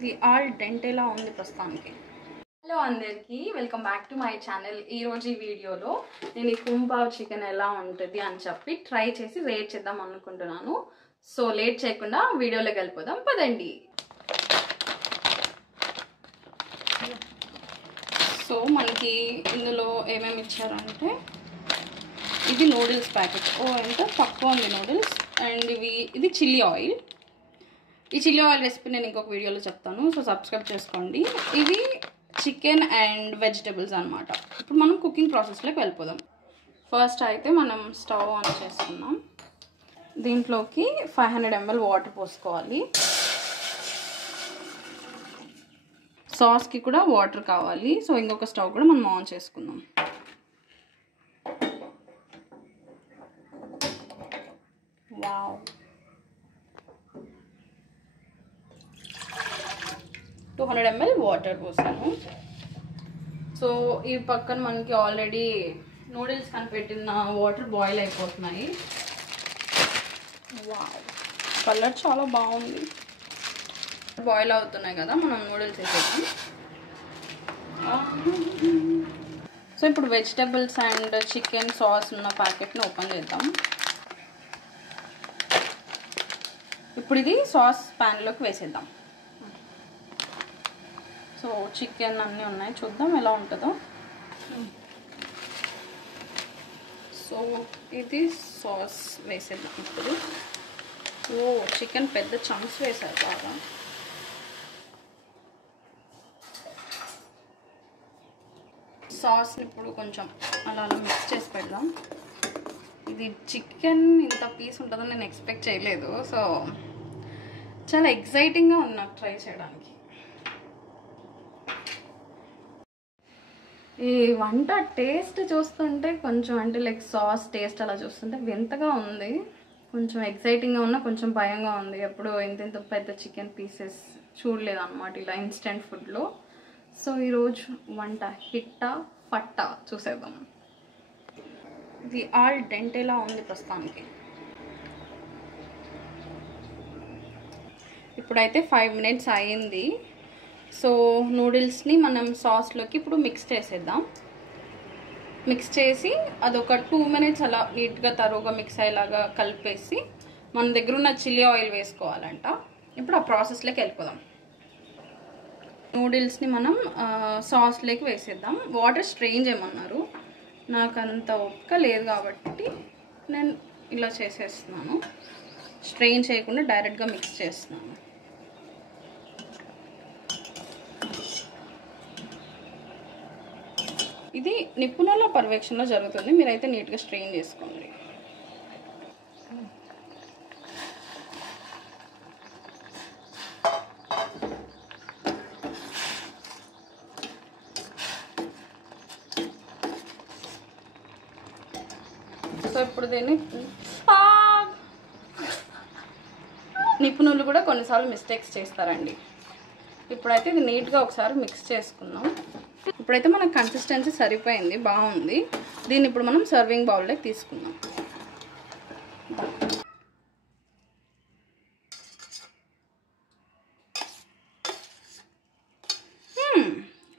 ఇది ఆల్ డెంటేలా ఉంది ప్రస్తుతానికి. హలో అందరికీ, welcome back to my channel. ఈరోజు ఈ వీడియోలో నేను ఈ కుంపావ్ చికెన్ ఎలా ఉంటుంది అని చెప్పి ట్రై చేసి రేట్ చేద్దాం అనుకుంటున్నాను. సో లేట్ చేయకుండా వీడియోలోకి వెళ్ళిపోదాం పదండి. సో మనకి ఇందులో ఏమేమి ఇచ్చారంటే ఇది నూడిల్స్ ప్యాకెట్. ఎంత తక్కువ ఉంది నూడిల్స్. అండ్ ఇది చిల్లీ ఆయిల్. ఈ చిల్లీ ఆయిల్ రెసిపీ నేను ఇంకొక వీడియోలో చెప్తాను, సో సబ్స్క్రైబ్ చేసుకోండి. ఇవి చికెన్ అండ్ వెజిటబుల్స్ అనమాట. ఇప్పుడు మనం కుకింగ్ ప్రాసెస్లోకి వెళ్ళిపోదాం. ఫస్ట్ అయితే మనం స్టవ్ ఆన్ చేసుకున్నాం. దీంట్లోకి 500 ml వాటర్ పోసుకోవాలి. సాస్కి కూడా వాటర్ కావాలి, సో ఇంకొక స్టవ్ కూడా మనం ఆన్ చేసుకుందాం. వావ్, 200 ml వాటర్ పోసాను. సో ఈ పక్కన మనకి ఆల్రెడీ నూడిల్స్ కనిపెట్టిన వాటర్ బాయిల్ అయిపోతున్నాయి. వావ్, కలర్ చాలా బాగుంది. బాయిల్ అవుతున్నాయి కదా, మనం నూడిల్స్ వేసేద్దాం. సో ఇప్పుడు వెజిటబుల్స్ అండ్ చికెన్ సాస్ ఉన్న ప్యాకెట్ని ఓపెన్ చేద్దాం. ఇప్పుడు ఇది సాస్ ప్యాన్లోకి వేసేద్దాం. సో చికెన్ అన్నీ ఉన్నాయి, చూద్దాం ఎలా ఉంటుందో. సో ఇది సాస్ వేసేద్దాం ఇప్పుడు. చికెన్ పెద్ద చంక్స్ వేసారు బాగా. సాస్ని ఇప్పుడు కొంచెం అలా మిక్స్ చేసి పెడదాం. ఇది చికెన్ ఇంత పీస్ ఉంటుందని నేను ఎక్స్పెక్ట్ చేయలేదు. సో చాలా ఎక్సైటింగ్గా ఉంది నాకు ట్రై చేయడానికి. ఈ వంట టేస్ట్ చూస్తుంటే కొంచెం అంటే లైక్ సాస్ టేస్ట్ అలా చూస్తుంటే వింతగా ఉంది. కొంచెం ఎక్సైటింగ్గా ఉన్నా కొంచెం భయంగా ఉంది. ఎప్పుడు ఇంత పెద్ద చికెన్ పీసెస్ చూడలేదు అనమాట ఇలా ఇన్స్టెంట్ ఫుడ్లో. సో ఈరోజు వంట హిట్టా పట్టా చూసేద్దాం. ఇది ఆల్ డెంటేలా ఉంది ప్రస్తుతానికి. ఇప్పుడైతే 5 minutes అయ్యింది. సో నూడిల్స్ని మనం సాస్లోకి ఇప్పుడు మిక్స్ చేసేద్దాం. మిక్స్ చేసి అదొక 2 minutes అలా నీట్గా తరువుగా మిక్స్ అయ్యేలాగా కలిపేసి మన దగ్గర ఉన్న చిల్లీ ఆయిల్ వేసుకోవాలంట. ఇప్పుడు ఆ ప్రాసెస్లోకి వెళ్ళిపోదాం. నూడిల్స్ని మనం సాస్లోకి వేసేద్దాం. వాటర్ స్ట్రెయిన్ చేయమన్నారు, నాకు అంత ఓపిక లేదు కాబట్టి నేను ఇలా చేసేస్తున్నాను. స్ట్రెయిన్ చేయకుండా డైరెక్ట్గా మిక్స్ చేస్తున్నాను. ఇది నిపుణుల పర్యవేక్షణలో జరుగుతుంది, మీరైతే నీట్గా స్ట్రెయిన్ చేసుకోండి. సో ఇప్పుడు దీన్ని నిపుణులు కూడా కొన్నిసార్లు మిస్టేక్స్ చేస్తారండి. ఇప్పుడైతే ఇది నీట్గా ఒకసారి మిక్స్ చేసుకుందాం. ఇప్పుడైతే మనకు కన్సిస్టెన్సీ సరిపోయింది, బాగుంది. దీన్ని ఇప్పుడు మనం సర్వింగ్ బౌల్లోకి తీసుకుందాం.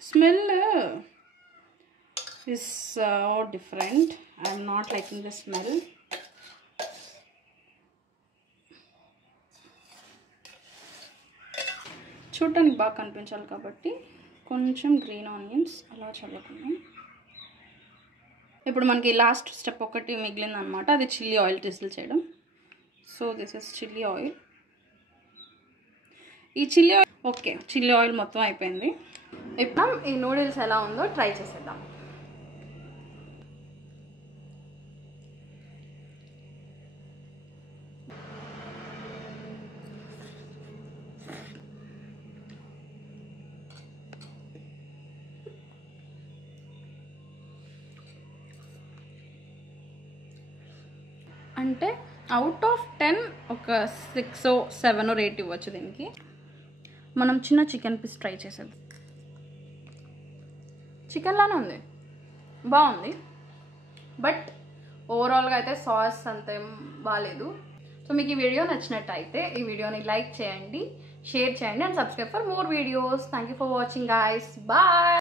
Smell is different. I am not liking the smell. చూడటానికి బాగా కనిపించాలి కాబట్టి కొంచెం గ్రీన్ ఆనియన్స్ అలా చల్లుకున్నాం. ఇప్పుడు మనకి లాస్ట్ స్టెప్ ఒకటి మిగిలింది అనమాట, అది చిల్లీ ఆయిల్ డ్రిజిల్ చేయడం. So this is chilli oil. ఈ chilli oil okay, chilli oil మొత్తం అయిపోయింది. ఇప్పుడు ఈ నూడిల్స్ ఎలా ఉందో ట్రై చేసేద్దాం. అంటే అవుట్ ఆఫ్ 10 ఒక 6 or 7 or 8 ఇవ్వచ్చు దీనికి. మనం చిన్న చికెన్ పీస్ ట్రై చేసేది. చికెన్లానే ఉంది, బాగుంది. బట్ ఓవరాల్గా అయితే సాస్ అంతేం బాగాలేదు. సో మీకు ఈ వీడియో నచ్చినట్టయితే ఈ వీడియోని లైక్ చేయండి, షేర్ చేయండి and subscribe for more videos. Thank you for watching guys. Bye.